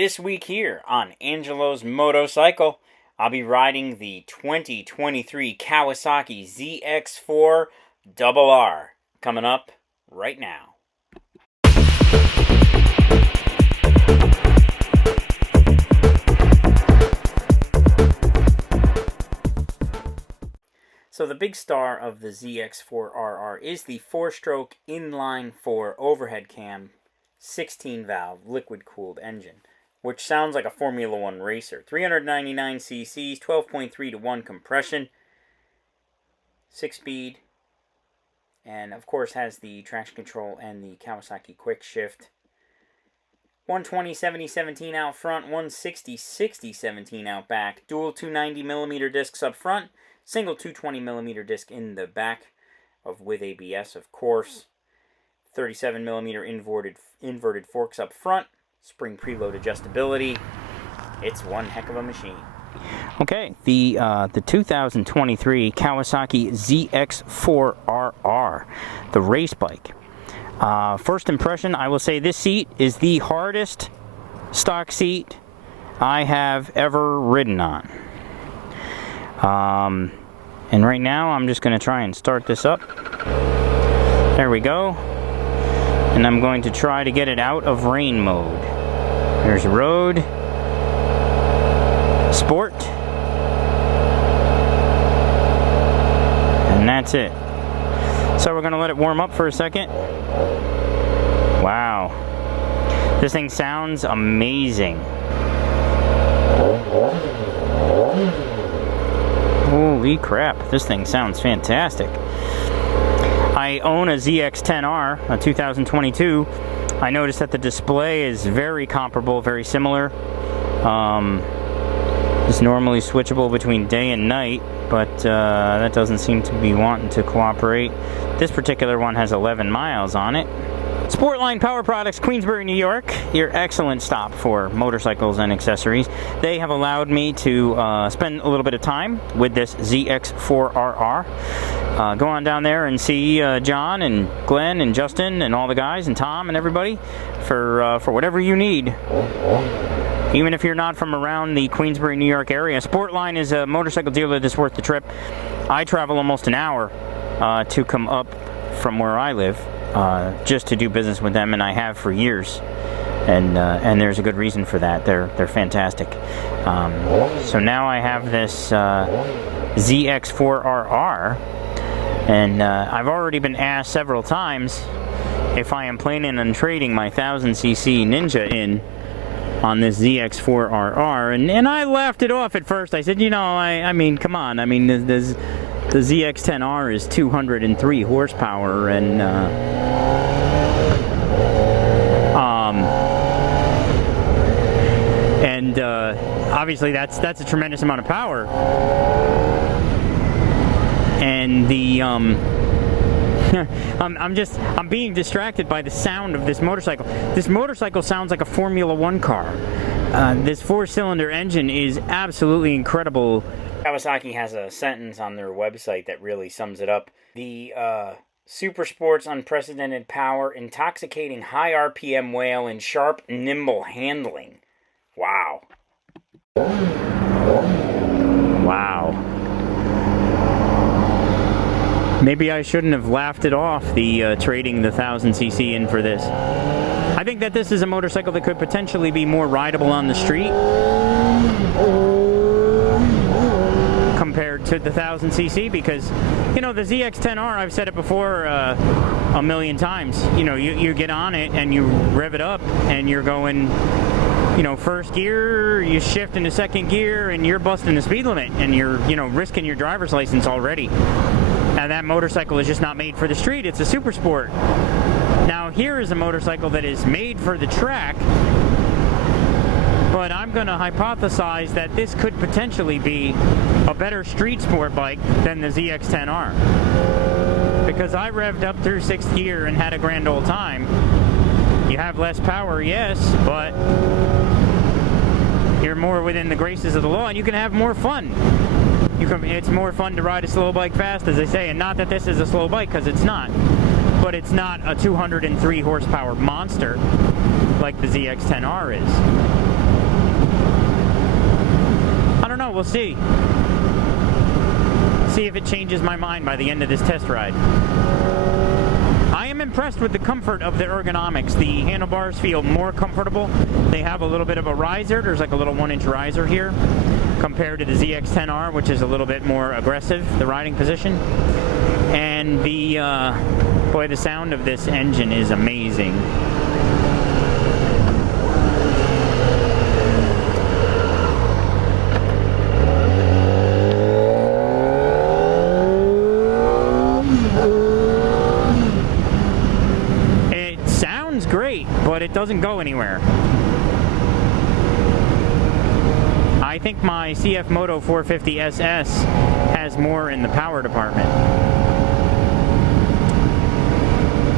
This week here on Angelo's Motorcycle, I'll be riding the 2023 Kawasaki ZX-4RR. Coming up right now. So the big star of the ZX-4RR is the 4-stroke inline-4 overhead cam 16-valve liquid-cooled engine, which sounds like a Formula 1 racer. 399 cc's, 12.3 to 1 compression, 6-speed, and of course has the traction control and the Kawasaki quick shift. 120/70/17 out front, 160/60/17 out back, dual 290mm discs up front, single 220mm disc in the back with ABS, of course. 37mm inverted forks up front, spring preload adjustability. It's one heck of a machine. Okay, the 2023 Kawasaki ZX-4RR, the race bike. First impression, I will say this seat is the hardest stock seat I have ever ridden on. And right now I'm just going to try and start this up. There we go. And I'm going to try to get it out of rain mode. There's road, sport, and that's it. So we're going to let it warm up for a second. Wow. This thing sounds amazing. Holy crap, this thing sounds fantastic. I own a ZX-10R, a 2022. I noticed that the display is very comparable, very similar. It's normally switchable between day and night, but that doesn't seem to be wanting to cooperate. This particular one has 11 miles on it. Sportline Power Products, Queensbury, New York, your excellent stop for motorcycles and accessories. They have allowed me to spend a little bit of time with this ZX-4RR. Go on down there and see John and Glenn and Justin and all the guys and Tom and everybody for whatever you need. Even if you're not from around the Queensbury, New York area, Sportline is a motorcycle dealer that's worth the trip. I travel almost an hour to come up from where I live. Just to do business with them, and I have for years, and there's a good reason for that. They're fantastic. So now I have this ZX-4RR, and I've already been asked several times if I am planning on trading my 1000cc Ninja in on this ZX-4RR, and I laughed it off at first. I said, you know, I mean, come on. I mean, the ZX-10R is 203 horsepower, and obviously that's a tremendous amount of power. And the I'm being distracted by the sound of this motorcycle. This motorcycle sounds like a Formula 1 car. This 4-cylinder engine is absolutely incredible. Kawasaki has a sentence on their website that really sums it up. The Super Sports unprecedented power, intoxicating high RPM wail, and sharp, nimble handling. Wow. Wow. Maybe I shouldn't have laughed it off, the trading the 1000cc in for this. I think that this is a motorcycle that could potentially be more rideable on the street compared to the 1000cc, because, you know, the ZX-10R, I've said it before a million times, you know, you get on it and you rev it up and you're going, you know, first gear, you shift into second gear and you're busting the speed limit and you're, you know, risking your driver's license already. And that motorcycle is just not made for the street. It's a super sport. Now here is a motorcycle that is made for the track, but I'm going to hypothesize that this could potentially be a better street sport bike than the ZX-10R. Because I revved up through 6th gear and had a grand old time. You have less power, yes, but you're more within the graces of the law and you can have more fun. It's more fun to ride a slow bike fast, as they say, and not that this is a slow bike, because it's not. But it's not a 203 horsepower monster like the ZX-10R is. know. We'll see. See if it changes my mind by the end of this test ride. I am impressed with the comfort of the ergonomics. The handlebars feel more comfortable. They have a little bit of a riser. There's like a little 1-inch riser here compared to the ZX-10R, which is a little bit more aggressive, the riding position. And the, boy, the sound of this engine is amazing. It sounds great, but it doesn't go anywhere. I think my CF Moto 450 SS has more in the power department.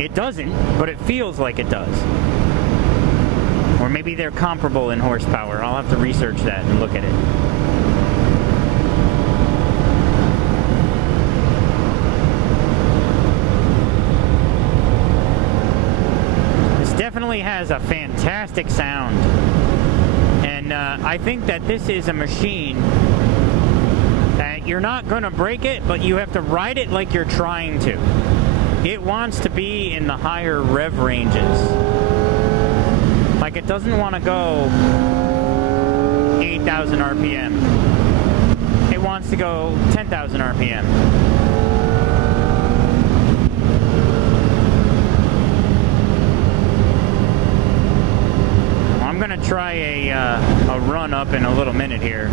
It doesn't, but it feels like it does. Or maybe they're comparable in horsepower. I'll have to research that and look at it. This definitely has a fantastic sound. And I think that this is a machine that you're not going to break it, but you have to ride it like you're trying to. It wants to be in the higher rev ranges. Like it doesn't want to go 8,000 RPM. It wants to go 10,000 RPM. I'm going to try a run up in a little minute here.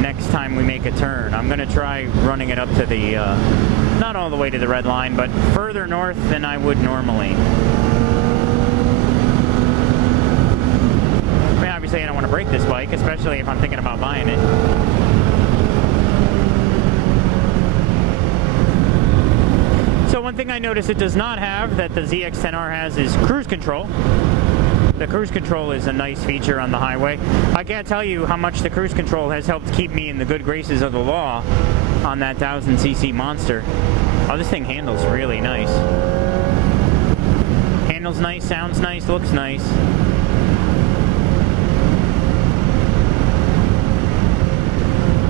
Next time we make a turn, I'm going to try running it up to the, not all the way to the red line, but further north than I would normally. I mean, obviously I don't want to break this bike, especially if I'm thinking about buying it. So one thing I noticed it does not have that the ZX-10R has is cruise control. The cruise control is a nice feature on the highway. I can't tell you how much the cruise control has helped keep me in the good graces of the law on that 1000cc monster. Oh, this thing handles really nice. Handles nice, sounds nice, looks nice.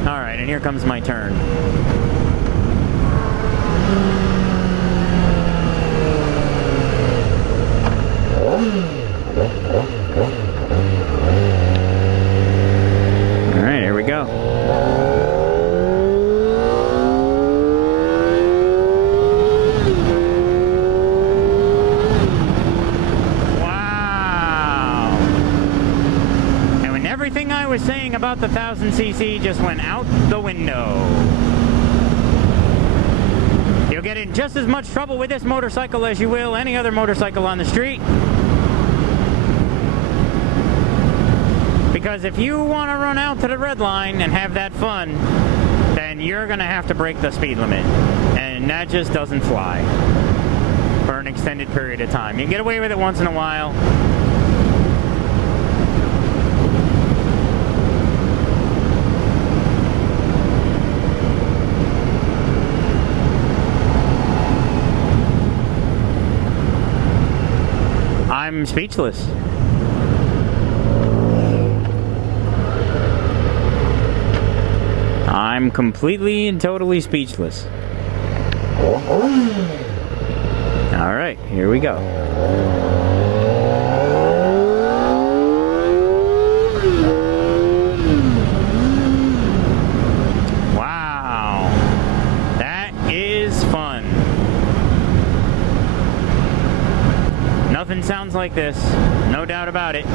Alright, and here comes my turn. Alright, here we go. Wow! And when everything I was saying about the 1000cc just went out the window. You'll get in just as much trouble with this motorcycle as you will any other motorcycle on the street. Because if you want to run out to the red line and have that fun, then you're going to have to break the speed limit. And that just doesn't fly for an extended period of time. You can get away with it once in a while. I'm speechless. I'm completely and totally speechless. Alright, here we go. Wow. That is fun. Nothing sounds like this, no doubt about it.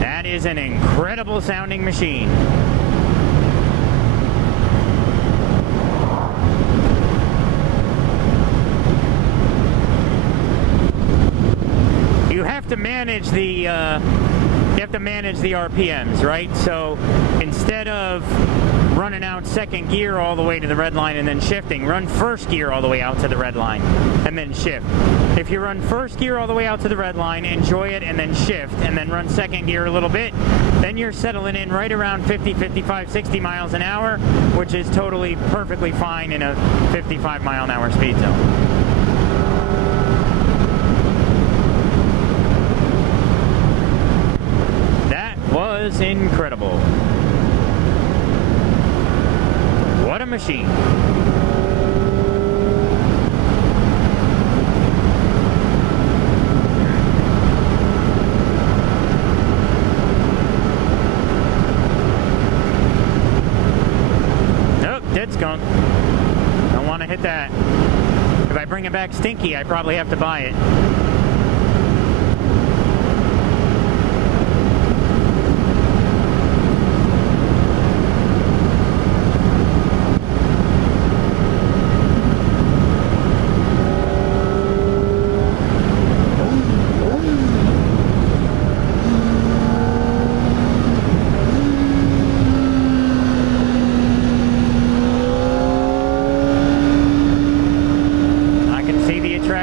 That is an incredible sounding machine. You have to manage the RPMs, right? So instead of running out second gear all the way to the red line and then shifting, run first gear all the way out to the red line and then shift. If you run first gear all the way out to the red line, enjoy it, and then shift, and then run second gear a little bit, then you're settling in right around 50, 55, 60 miles an hour, which is totally perfectly fine in a 55 mile an hour speed zone. Was was incredible. What a machine. Nope, dead skunk. Don't want to hit that. If I bring it back stinky, I probably have to buy it.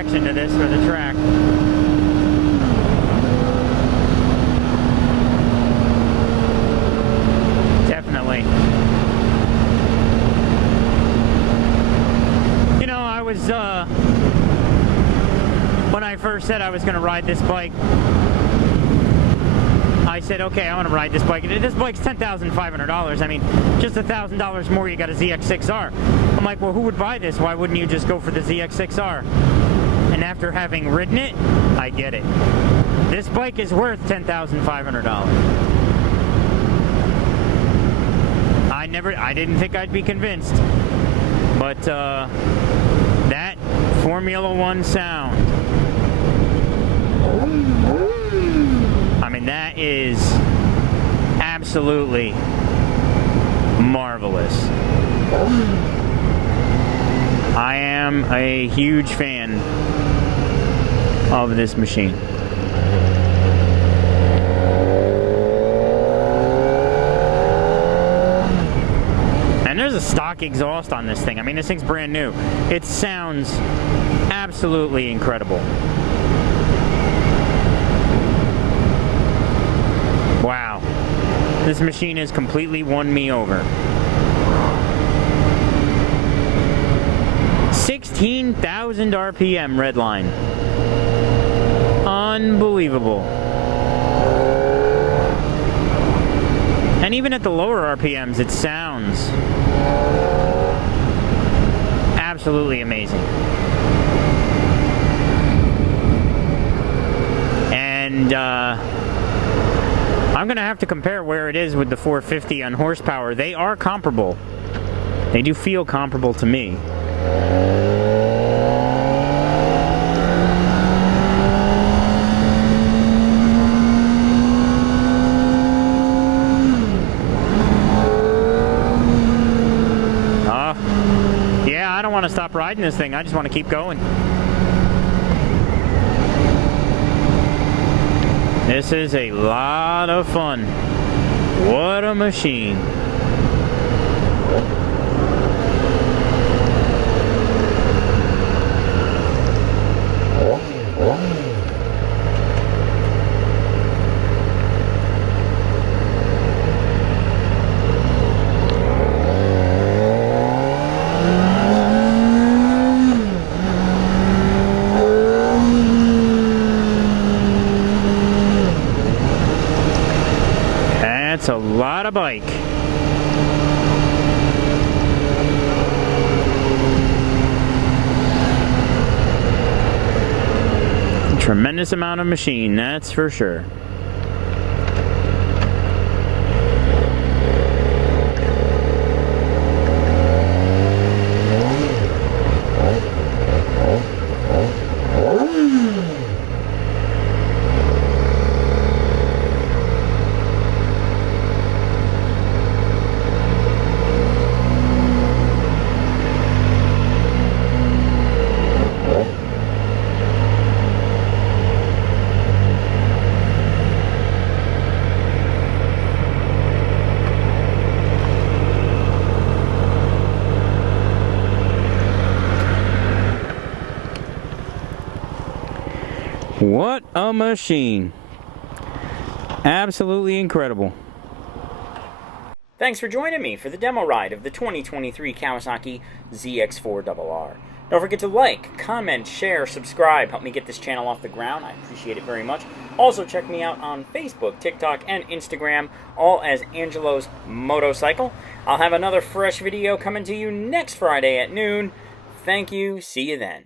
To this for the track. Definitely. You know, I was when I first said I was going to ride this bike, I said, okay, I want to ride this bike. This bike's $10,500. I mean, just $1,000 more, you got a ZX-6R. I'm like, well, who would buy this? Why wouldn't you just go for the ZX-6R? And after having ridden it, I get it. This bike is worth $10,500. I didn't think I'd be convinced, but that Formula One sound, I mean, that is absolutely marvelous. I am a huge fan of this machine. And there's a stock exhaust on this thing. I mean, this thing's brand new. It sounds absolutely incredible. Wow. This machine has completely won me over. 16,000 RPM redline. Unbelievable. And even at the lower RPMs, it sounds absolutely amazing. And I'm gonna have to compare where it is with the 450 on horsepower. They are comparable. They do feel comparable to me. I don't want to stop riding this thing. I just want to keep going. This is a lot of fun. What a machine. That's a lot of bike. Tremendous amount of machine, that's for sure. What a machine. Absolutely incredible. Thanks for joining me for the demo ride of the 2023 Kawasaki ZX-4RR. Don't forget to like, comment, share, subscribe. Help me get this channel off the ground. I appreciate it very much. Also, check me out on Facebook, TikTok, and Instagram, all as Angelo's Motorcycle. I'll have another fresh video coming to you next Friday at noon. Thank you. See you then.